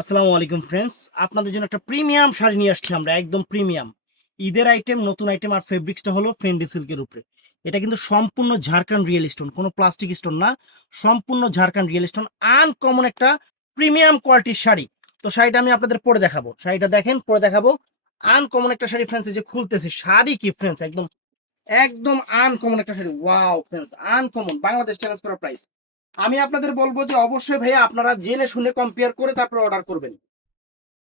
আসসালামু আলাইকুম ফ্রেন্ডস, আপনাদের জন্য একটা প্রিমিয়াম শাড়ি নিয়ে আসছি আমরা, একদম প্রিমিয়াম ঈদের আইটেম, নতুন আইটেম। আর ফেব্রিক্সটা হলো ফেন্ডি সিল্কের উপরে। এটা কিন্তু সম্পূর্ণ ঝাড়খান্ড রিয়েল স্টোন, কোনো প্লাস্টিক স্টোন না, সম্পূর্ণ ঝাড়খান্ড রিয়েল স্টোন। আনকমন একটা প্রিমিয়াম কোয়ালিটির শাড়ি। তো শাড়িটা আমি আপনাদের পরে দেখাবো, শাড়িটা দেখেন, পরে দেখাবো। আনকমন একটা শাড়ি ফ্রেন্ডস, এই যে খুলতেছে শাড়ি কি ফ্রেন্ডস, একদম একদম আনকমন একটা sari. Wow friends, uncommon, Bangladesh challenge করা প্রাইস। আমি আপনাদের বলবো যে অবশ্যই ভাইয়া আপনারা জেনে শুনে কম্পেয়ার করে তারপর অর্ডার করবেন।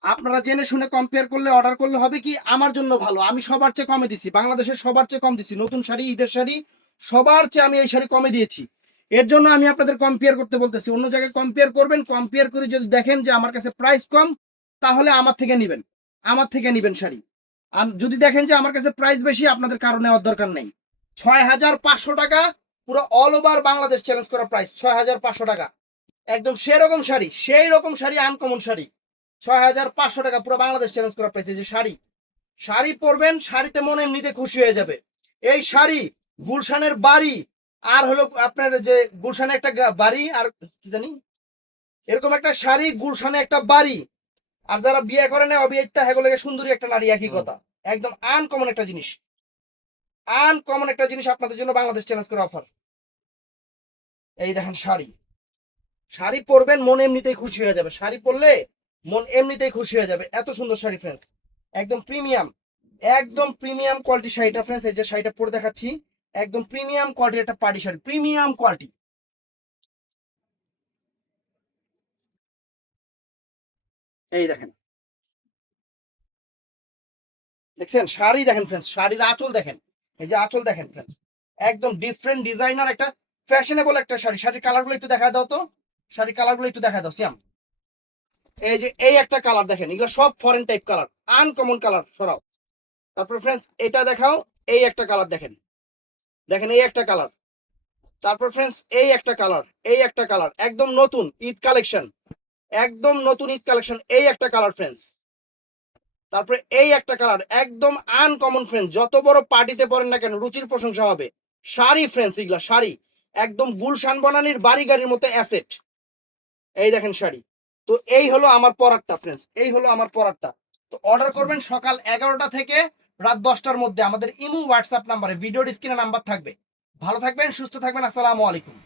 আপনারা জেনে শুনে কম্পেয়ার করলে অর্ডার করলে হবে কি আমার জন্য ভালো। আমি সবার চেয়ে কমে দিছি, বাংলাদেশের সবার চেয়ে কম দিছি। নতুন শাড়ি, ঈদের শাড়ি, সবার চেয়ে আমি এই শাড়ি কমে দিয়েছি। এর জন্য আমি আপনাদের কম্পেয়ার করতে বলতেছি। অন্য জায়গায় কম্পেয়ার করবেন, কম্পেয়ার করে যদি দেখেন যে আমার কাছে প্রাইস কম, তাহলে আমার থেকে নেবেন, আমার থেকে নেবেন শাড়ি। আর যদি দেখেন যে আমার কাছে প্রাইস বেশি, আপনাদের কারণে নেওয়ার দরকার নেই। 6,500 টাকা, পুরো অল ওভার বাংলাদেশ চ্যালেঞ্জ করা প্রাইস। 6,500 টাকা, একদম সেরকম শাড়ি, সেই রকম শাড়ি, আনকমন শাড়ি। 6,500 টাকা, পুরো বাংলাদেশ চ্যালেঞ্জ করা পেয়েছে। যে শাড়ি, শাড়ি পরবেন, শাড়িতে মনে এমনিতে খুশি হয়ে যাবে। এই শাড়ি গুলশানের বাড়ি, আর হলো আপনার যে গুলশানে একটা বাড়ি, আর কি জানি এরকম একটা শাড়ি, গুলশানে একটা বাড়ি। আর যারা বিয়ে করে না অবিবাহিতা, হেগুলোকে সুন্দরী একটা নারী, একই কথা। একদম আনকমন একটা জিনিস, আনকমন একটা জিনিস আপনাদের জন্য বাংলাদেশ চ্যালেঞ্জ করে অফার। এই দেখেন শাড়ি, শাড়ি পরবেন মন এমনিতেই খুশি হয়ে যাবে। শাড়ি পরলে মন এমনিতেই খুশি হয়ে যাবে। এত সুন্দর শাড়ি ফ্রেন্ডস, একদম প্রিমিয়াম, একদম প্রিমিয়াম কোয়ালিটি শাড়িটা ফ্রেন্ডস। এই যে শাড়িটা পরে দেখাচ্ছি, একদম প্রিমিয়াম কোয়ালিটির একটা পার্টি শাড়ি, প্রিমিয়াম কোয়ালিটি। এই দেখেন, দেখছেন শাড়ি, দেখেন ফ্রেন্ডস, শাড়ির আঁচল দেখেন। এই যে আঁচল দেখেন ফ্রেন্ডস, একদম ডিফারেন্ট ডিজাইনার একটা ফ্যাশনেবল একটা শাড়ি। শাড়ির কালারগুলো একটু দেখা দাও তো, শাড়ির কালারগুলো একটু দেখা দাও সিয়াম। এই যে এই একটা কালার দেখেন, এগুলো সব foreign type colour, uncommon colour. সরাও। তারপর ফ্রেন্ডস এটা দেখাও, এই একটা কালার দেখেন, দেখেন এই একটা কালার। তারপর ফ্রেন্ডস এই একটা কালার, এই একটা কালার, একদম নতুন ঈদ কালেকশন, একদম নতুন ঈদ কালেকশন, এই একটা কালার ফ্রেন্ডস। তারপরে এই একটা কালার, একদম আনকমন ফ্রেন্ডস। যত বড় পার্টিতে পড়েন না কেন, রুচির প্রশংসা হবে। শাড়ি ফ্রেন্ডস, এগুলা শাড়ি একদম গুলশান বনানির বাড়ি গাড়ির মতো অ্যাসেট। এই দেখেন শাড়ি। তো এই হলো আমার পরারটা ফ্রেন্ডস, এই হলো আমার পরারটা। তো অর্ডার করবেন সকাল 11টা থেকে রাত 10টার মধ্যে আমাদের ইমো হোয়াটসঅ্যাপ নাম্বারে, ভিডিও স্ক্রিনে নাম্বার থাকবে। ভালো থাকবেন, সুস্থ থাকবেন, আসসালামু আলাইকুম।